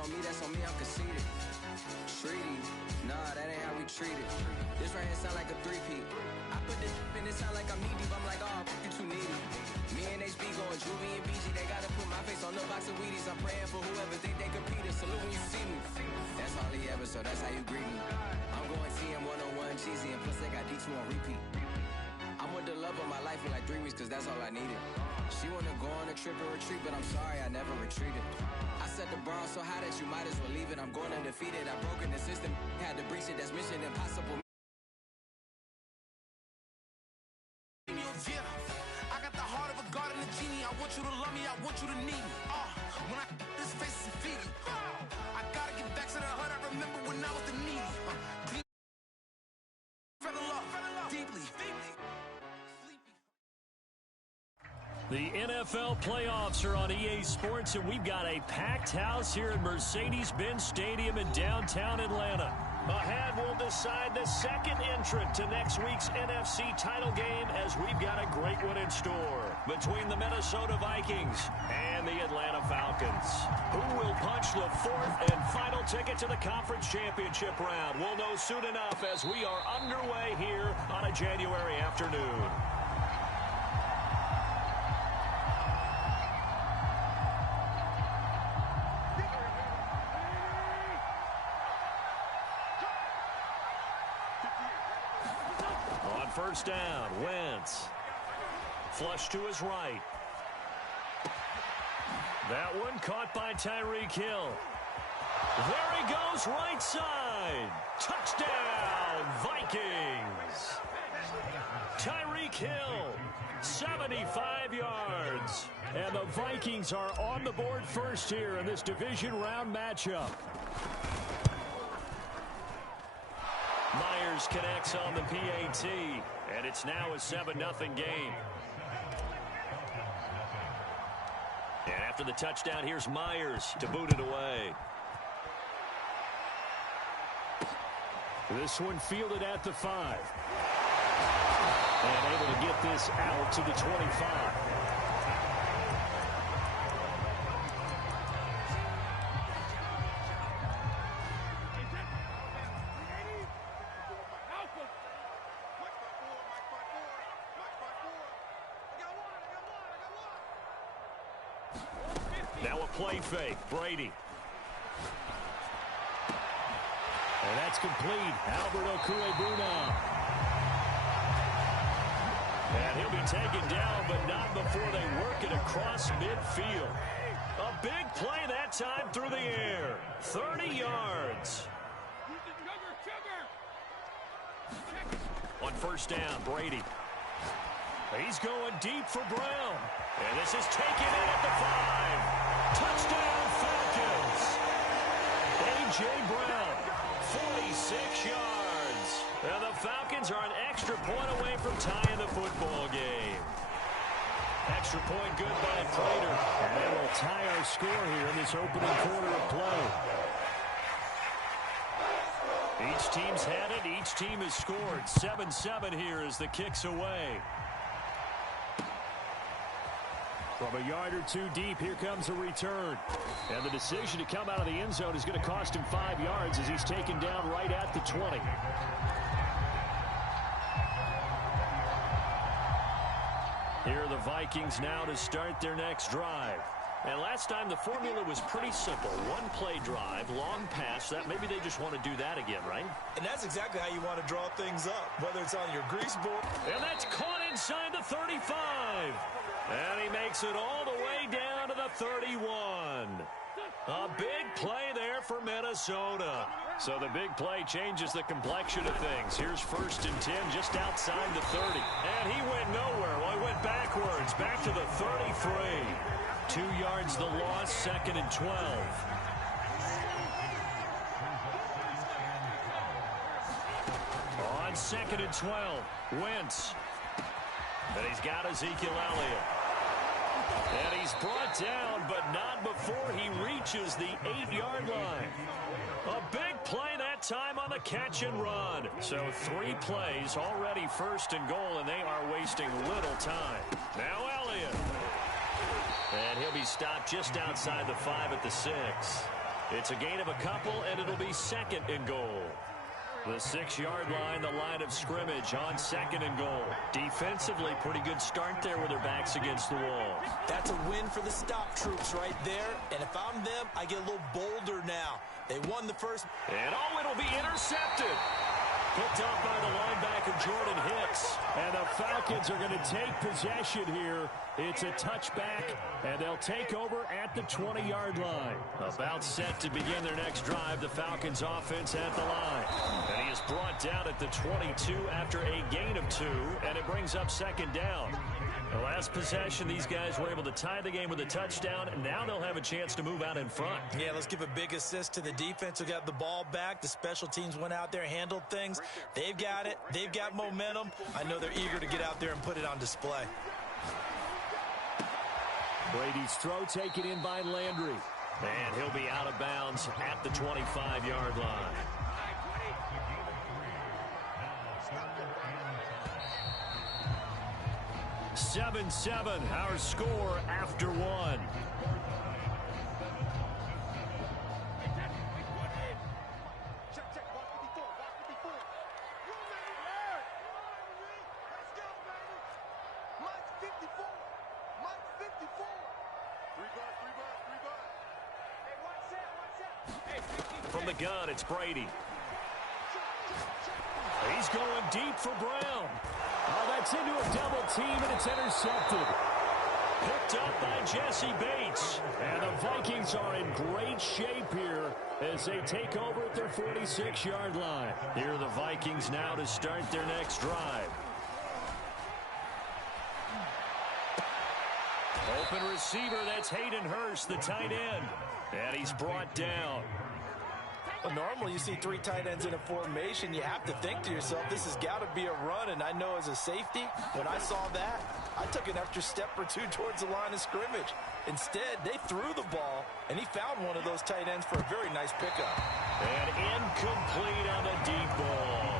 on me, that's on me, I'm conceited. Treaty, nah, that ain't how we treat it. This right here sound like a three-peat. I put this in, it sound like I'm knee deep. I'm like, oh, you too needy. Me and HB going Juvie and BG. They gotta put my face on the box of Wheaties. I'm praying for whoever think they compete. Salute when you see me. That's all he ever, so that's how you greet me. I'm going TM 101 cheesy, and plus they got D2 on repeat. I'm with the love of my life for like 3 weeks, cause that's all I needed. She wanna go on a trip and retreat, but I'm sorry, I never retreated. I set the bar so high that you might as well leave it. I'm going undefeated, I've broken the system. Had to breach it, that's mission impossible. I got the heart of a god and a genie. I want you to love me, I want you to need me. When I this face is Fiji. I gotta get back to the hood. I remember when I was the needy. Fell in love deeply. The NFL playoffs are on EA Sports, and we've got a packed house here at Mercedes-Benz Stadium in downtown Atlanta. Ahead, we'll decide the second entrant to next week's NFC title game, as we've got a great one in store between the Minnesota Vikings and the Atlanta Falcons. Who will punch the fourth and final ticket to the conference championship round? We'll know soon enough as we are underway here on a January afternoon. First down, Wentz. Flush to his right. That one caught by Tyreek Hill. There he goes, right side. Touchdown, Vikings. Tyreek Hill, 75 yards. And the Vikings are on the board first here in this division round matchup. Myers connects on the PAT, and it's now a 7-0 game. And after the touchdown, here's Myers to boot it away. This one fielded at the 5. And able to get this out to the 25. Play fake, Brady. And that's complete. Albert Okwuegbunam. And he'll be taken down, but not before they work it across midfield. A big play that time through the air. 30 yards. On first down, Brady. He's going deep for Brown. And this is taken in at the 5. Touchdown, Falcons. A.J. Brown, 46 yards. And the Falcons are an extra point away from tying the football game. Extra point good by Prater. And they will tie our score here in this opening quarter of play. Each team's had it. Each team has scored. 7-7 here as the kick's away. From a yard or two deep, here comes a return. And the decision to come out of the end zone is going to cost him 5 yards as he's taken down right at the 20. Here are the Vikings now to start their next drive. And last time the formula was pretty simple. One play drive, long pass. That maybe they just want to do that again, right? And that's exactly how you want to draw things up, whether it's on your grease board. And that's caught inside the 35. And he makes it all the way down to the 31. A big play there for Minnesota. So the big play changes the complexion of things. Here's 1st and 10 just outside the 30. And he went nowhere. Well, he went backwards, back to the 33. 2 yards the loss, 2nd and 12. On 2nd and 12, Wentz. And he's got Ezekiel Elliott. And he's brought down, but not before he reaches the 8-yard line. A big play that time on the catch and run. So 3 plays already 1st and goal, and they are wasting little time. Now Elliott. And he'll be stopped just outside the 5 at the 6. It's a gain of a couple, and it'll be second and goal. The 6-yard line, the line of scrimmage on second and goal. Defensively, pretty good start there with their backs against the wall. That's a win for the stop troops right there. And if I'm them, I get a little bolder now. They won the first. And it'll be intercepted. Picked up by the linebacker, Jordan Hicks. And the Falcons are going to take possession here. It's a touchback, and they'll take over at the 20-yard line. About set to begin their next drive, the Falcons offense at the line. And he is brought down at the 22 after a gain of 2, and it brings up second down. The last possession, these guys were able to tie the game with a touchdown, and now they'll have a chance to move out in front. Yeah, let's give a big assist to the defense who got the ball back. The special teams went out there, handled things. They've got it. They've got momentum. I know they're eager to get out there and put it on display. Brady's throw taken in by Landry. And he'll be out of bounds at the 25-yard line. Seven, our score after 1. From the gun, it's Brady. He's going deep for Brown. Oh, that's into a double team, and it's intercepted. Picked up by Jesse Bates. And the Vikings are in great shape here as they take over at their 46-yard line. Here are the Vikings now to start their next drive. Open receiver, that's Hayden Hurst, the tight end. And he's brought down. Well, normally you see 3 tight ends in a formation. You have to think to yourself, this has got to be a run. And I know as a safety, when I saw that, I took an extra step or 2 towards the line of scrimmage. Instead, they threw the ball, and he found one of those tight ends for a very nice pickup. And incomplete on the deep ball.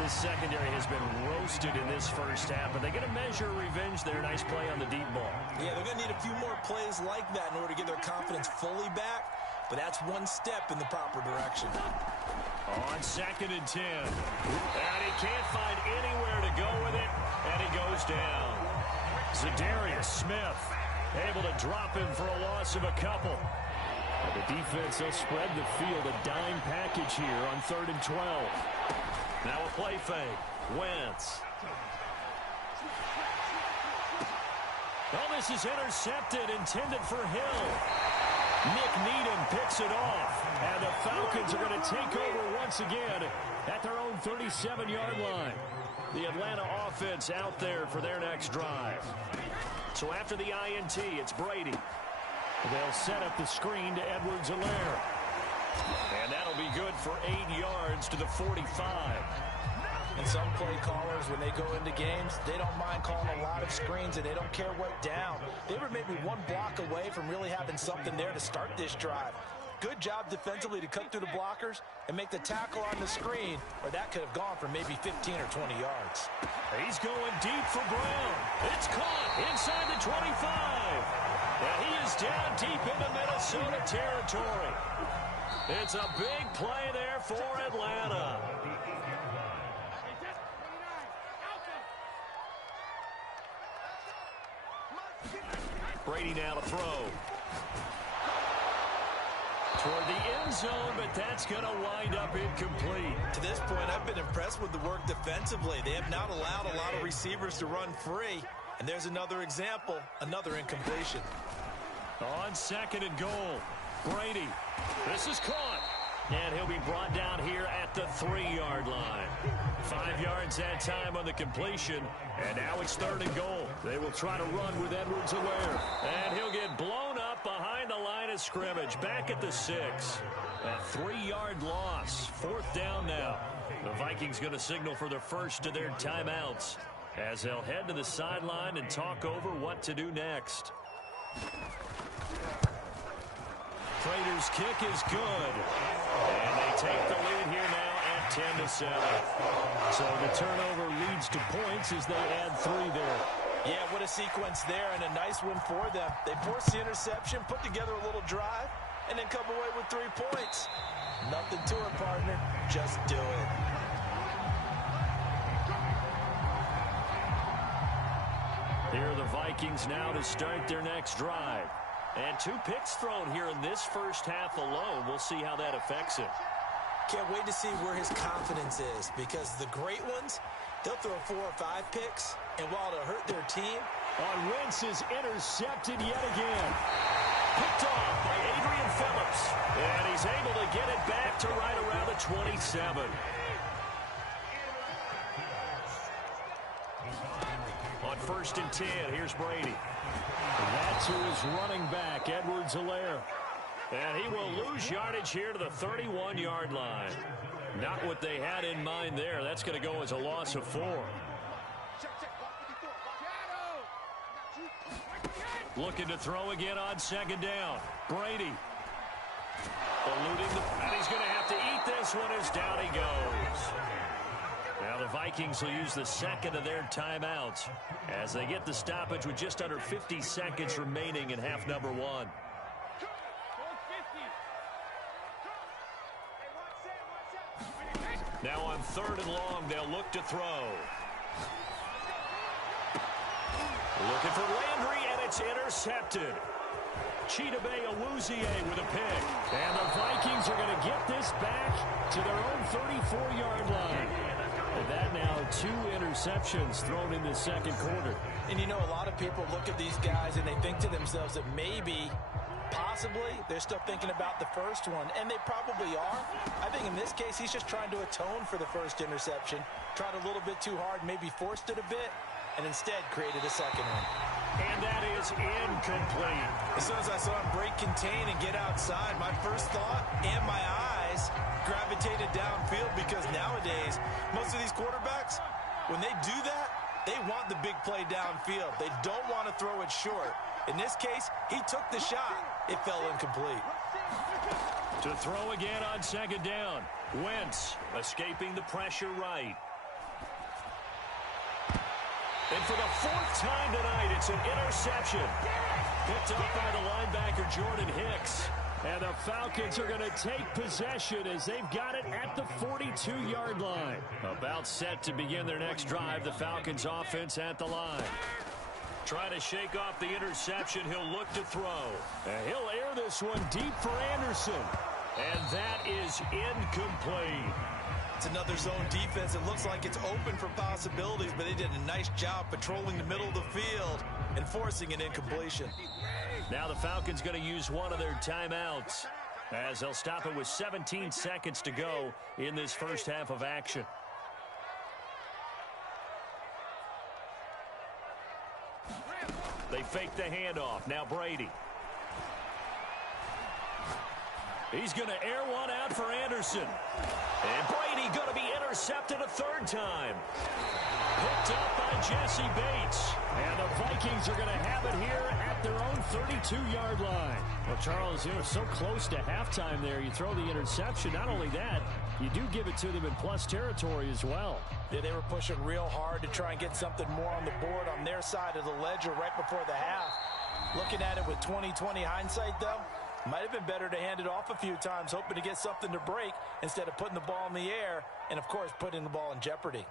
This secondary has been roasted in this first half, but they're going to measure revenge there. Nice play on the deep ball. Yeah, they're going to need a few more plays like that in order to get their confidence fully back. But that's one step in the proper direction. On 2nd and 10. And he can't find anywhere to go with it. And he goes down. Zadarius Smith able to drop him for a loss of a couple. And the defense will spread the field. A dime package here on 3rd and 12. Now a play fake. Wentz. Oh, this is intercepted. Intended for Hill. Nick Needham picks it off, and the Falcons are going to take over once again at their own 37-yard line. The Atlanta offense out there for their next drive. So after the INT, it's Brady. They'll set up the screen to Edwards-Helaire. And that'll be good for 8 yards to the 45. And some play callers, when they go into games, they don't mind calling a lot of screens, and they don't care what down. They were maybe 1 block away from really having something there to start this drive. Good job defensively to cut through the blockers and make the tackle on the screen, or that could have gone for maybe 15 or 20 yards. He's going deep for Brown. It's caught inside the 25. And he is down deep into Minnesota territory. It's a big play there for Atlanta. Brady now to throw. Toward the end zone, but that's going to wind up incomplete. To this point, I've been impressed with the work defensively. They have not allowed a lot of receivers to run free. And there's another example, another incompletion. On 2nd and goal, Brady. This is caught. And he'll be brought down here at the 3-yard line. 5 yards that time on the completion. And now it's 3rd and goal. They will try to run with Edwards-Helaire. And he'll get blown up behind the line of scrimmage. Back at the 6. A 3-yard loss. 4th down now. The Vikings going to signal for the first of their timeouts as they'll head to the sideline and talk over what to do next. Prater's kick is good. And they take the lead here now at 10-7. So the turnover leads to points as they add 3 there. Yeah, what a sequence there, and a nice win for them. They forced the interception, put together a little drive, and then come away with 3 points. Nothing to it, partner. Just do it. Here are the Vikings now to start their next drive. And 2 picks thrown here in this first half alone. We'll see how that affects him. Can't wait to see where his confidence is, because the great ones, they'll throw 4 or 5 picks, and while it'll hurt their team. Wentz is intercepted yet again. Picked off by Adrian Phillips. And he's able to get it back to right around the 27. On 1st and 10, here's Brady. That's who is running back, Edwards-Helaire. And he will lose yardage here to the 31-yard line. Not what they had in mind there. That's going to go as a loss of 4. Looking to throw again on 2nd down. Brady. Eluding and he's going to have to eat this one as down he goes. Now the Vikings will use the 2nd of their timeouts as they get the stoppage with just under 50 seconds remaining in half number 1. Now on 3rd and long, they'll look to throw. Looking for Landry, and it's intercepted. Chidobe Awuzie with a pick. And the Vikings are going to get this back to their own 34-yard line. And that now 2 interceptions thrown in the 2nd quarter. And you know, a lot of people look at these guys and they think to themselves that maybe, possibly, they're still thinking about the first one, and they probably are. I think in this case, he's just trying to atone for the first interception. Tried a little bit too hard, maybe forced it a bit, and instead created a 2nd one. And that is incomplete. As soon as I saw him break contain and get outside, my first thought and my eyes gravitated downfield, because nowadays, most of these quarterbacks, when they do that, they want the big play downfield. They don't want to throw it short. In this case, he took the shot. It fell incomplete. To throw again on 2nd down. Wentz escaping the pressure right. And for the 4th time tonight, it's an interception. Picked up by the linebacker, Jordan Hicks. And the Falcons are going to take possession as they've got it at the 42-yard line. About set to begin their next drive. The Falcons offense at the line. Trying to shake off the interception. He'll look to throw. And he'll air this one deep for Anderson. And that is incomplete. It's another zone defense. It looks like it's open for possibilities, but they did a nice job patrolling the middle of the field and forcing an incompletion. Now the Falcons going to use one of their timeouts as they'll stop it with 17 seconds to go in this first half of action. They fake the handoff. Now Brady. He's going to air one out for Anderson. And Brady going to be intercepted a 3rd time. Picked up by Jesse Bates. And the Vikings are going to have it here at their own 32-yard line. Well, Charles, so close to halftime there. You throw the interception. Not only that, you do give it to them in plus territory as well. Yeah, they were pushing real hard to try and get something more on the board on their side of the ledger right before the half. Looking at it with 20/20 hindsight, though, might have been better to hand it off a few times, hoping to get something to break instead of putting the ball in the air and, of course, putting the ball in jeopardy.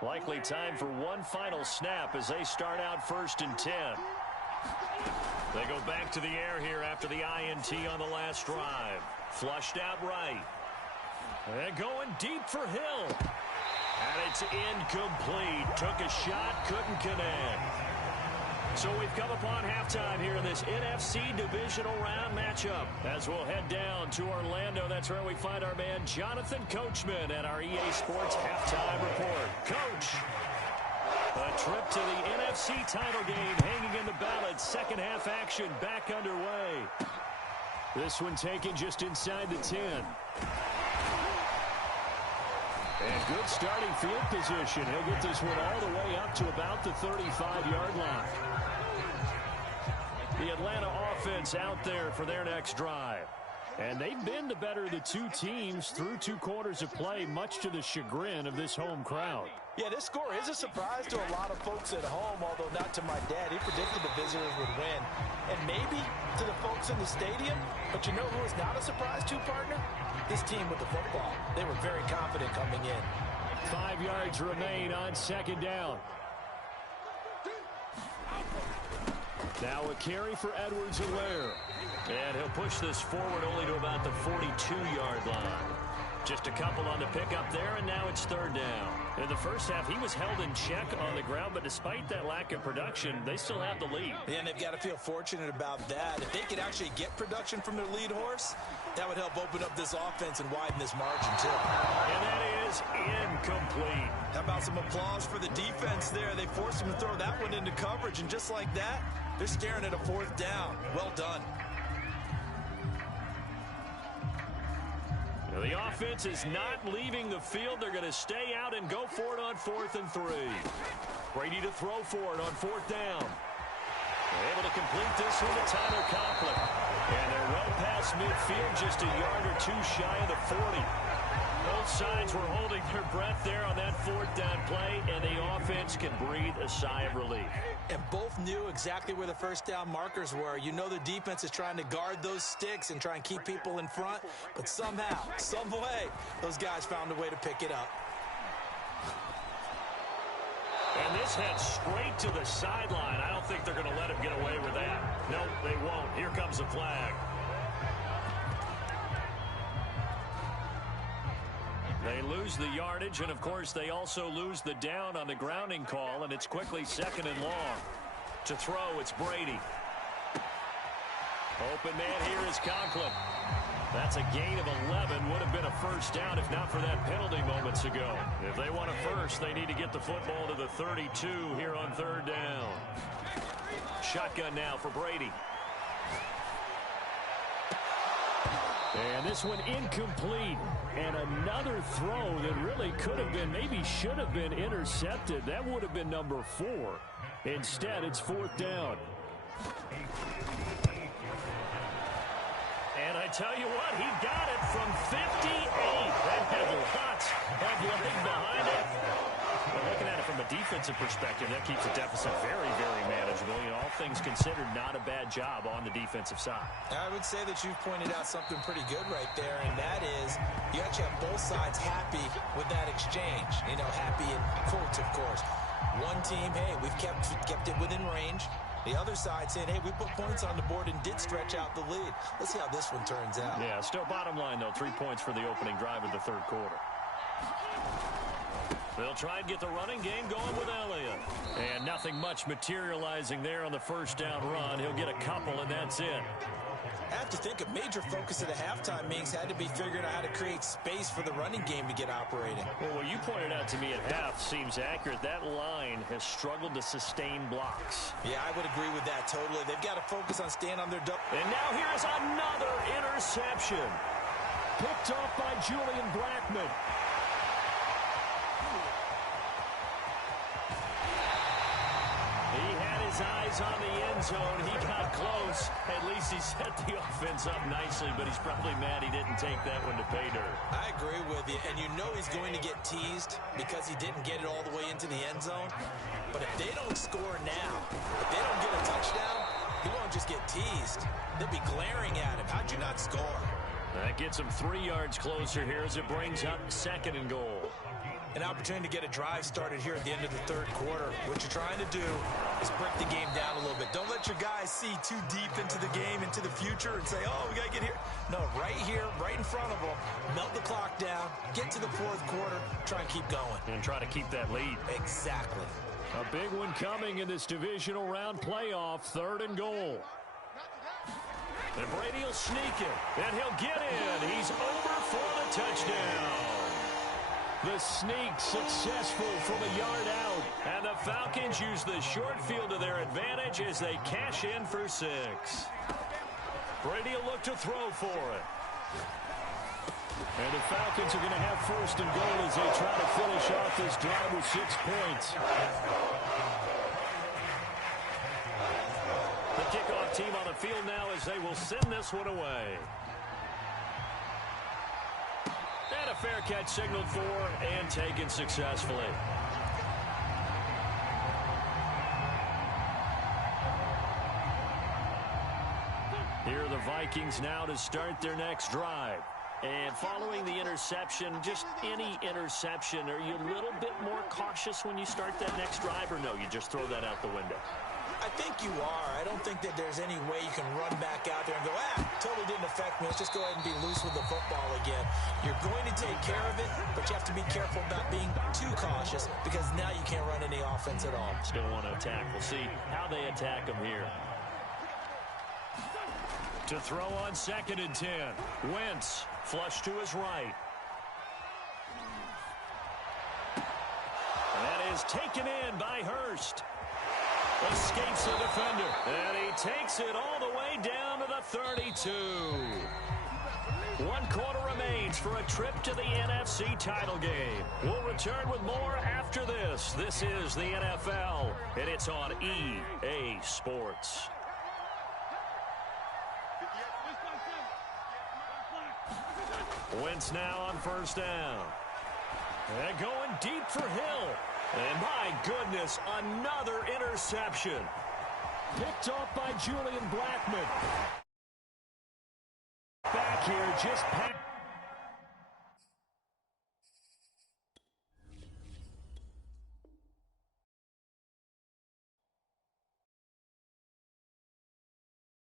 Likely time for one final snap as they start out 1st and 10. They go back to the air here after the INT on the last drive. Flushed out right. And going deep for Hill. And it's incomplete. Took a shot, couldn't connect. So we've come upon halftime here in this NFC divisional round matchup. As we'll head down to Orlando, that's where we find our man Jonathan Coachman at our EA Sports Halftime Report. Coach, a trip to the NFC title game hanging in the balance. 2nd half action back underway. This one taken just inside the 10. And good starting field position. He'll get this one all the way up to about the 35-yard line. The Atlanta offense out there for their next drive. And they've been the better of the two teams through 2 quarters of play, much to the chagrin of this home crowd. Yeah, this score is a surprise to a lot of folks at home, although not to my dad. He predicted the visitors would win. And maybe to the folks in the stadium, but you know who is not a surprise to, partner? This team with the football. They were very confident coming in. 5 yards remain on 2nd down. Now a carry for Edwards-Helaire. And he'll push this forward only to about the 42-yard line. Just a couple on the pickup there, and now it's 3rd down. In the first half, he was held in check on the ground, but despite that lack of production, they still have the lead. Yeah, and they've got to feel fortunate about that. If they could actually get production from their lead horse, that would help open up this offense and widen this margin, too. And that is incomplete. How about some applause for the defense there? They forced him to throw that one into coverage, and just like that, they're staring at a 4th down. Well done. The offense is not leaving the field. They're going to stay out and go for it on 4th and 3. Brady to throw for it on 4th down. They're able to complete this one to Tyler Conklin. And they're well past midfield, just a yard or 2 shy of the 40. Both sides were holding their breath there on that 4th down play, and the offense can breathe a sigh of relief. And both knew exactly where the 1st down markers were. You know the defense is trying to guard those sticks and try and keep people in front, but somehow, some way, those guys found a way to pick it up. And this heads straight to the sideline. I don't think they're going to let him get away with that. No, they won't. Here comes the flag. They lose the yardage, and of course they also lose the down on the grounding call, and it's quickly 2nd and long. To throw, it's Brady. Open man here is Conklin. That's a gain of 11. Would have been a 1st down if not for that penalty moments ago. If they want a first, they need to get the football to the 32 here on 3rd down. Shotgun now for Brady. And this one incomplete. And another throw that really could have been, maybe should have been intercepted. That would have been number 4. Instead, it's 4th down. And I tell you what, he got it from 58. That had lots of leg behind it. But looking at it from a defensive perspective, that keeps the deficit very, very manageable. You know, all things considered, not a bad job on the defensive side. I would say that you've pointed out something pretty good right there, and that is you actually have both sides happy with that exchange. You know, happy in quotes, of course. One team, hey, we've kept it within range. The other side saying, hey, we put points on the board and did stretch out the lead. Let's see how this one turns out. Yeah, still bottom line, though, 3 points for the opening drive of the 3rd quarter. They'll try and get the running game going with Elliott. And nothing much materializing there on the 1st down run. He'll get a couple, and that's it. I have to think a major focus of the halftime meetings had to be figuring out how to create space for the running game to get operating. Well, what you pointed out to me at half seems accurate. That line has struggled to sustain blocks. Yeah, I would agree with that totally. They've got to focus on staying on their double. And now here is another interception. Picked off by Julian Blackmon. Eyes on the end zone. He got close. At least he set the offense up nicely, but he's probably mad he didn't take that one to pay dirt. I agree with you, and you know he's going to get teased because he didn't get it all the way into the end zone. But if they don't score now, if they don't get a touchdown, he won't just get teased. They'll be glaring at him. How'd you not score? That gets him 3 yards closer here as it brings up 2nd and goal. An opportunity to get a drive started here at the end of the 3rd quarter. What you're trying to do is break the game down a little bit. Don't let your guys see too deep into the game, into the future, and say, oh, we got to get here. No, right here, right in front of them, melt the clock down, get to the 4th quarter, try and keep going. And try to keep that lead. Exactly. A big one coming in this divisional round playoff, 3rd and goal. And Brady will sneak it, and he'll get in. He's over for the touchdown. The sneak successful from a yard out. And the Falcons use the short field to their advantage as they cash in for 6. Brady will look to throw for it. And the Falcons are going to have 1st and goal as they try to finish off this drive with 6 points. The kickoff team on the field now as they will send this one away. fair catch signaled for and taken successfully. Here are the Vikings now to start their next drive. And following the interception, just any interception, are you a little bit more cautious when you start that next drive, or no, you just throw that out the window? I think you are. I don't think that there's any way you can run back out there and go, totally didn't affect me. Let's just go ahead and be loose with the football again. You're going to take care of it, but you have to be careful about being too cautious because now you can't run any offense at all. Still want to attack. We'll see how they attack them here. To throw on 2nd and 10. Wentz, flush to his right. That is taken in by Hurst. Escapes the defender. And he takes it all the way down to the 32. 1 quarter remains for a trip to the NFC title game. We'll return with more after this. This is the NFL, and it's on EA Sports. Wentz now on 1st down. And going deep for Hill. And my goodness, another interception. Picked off by Julian Blackmon. Back here, just past.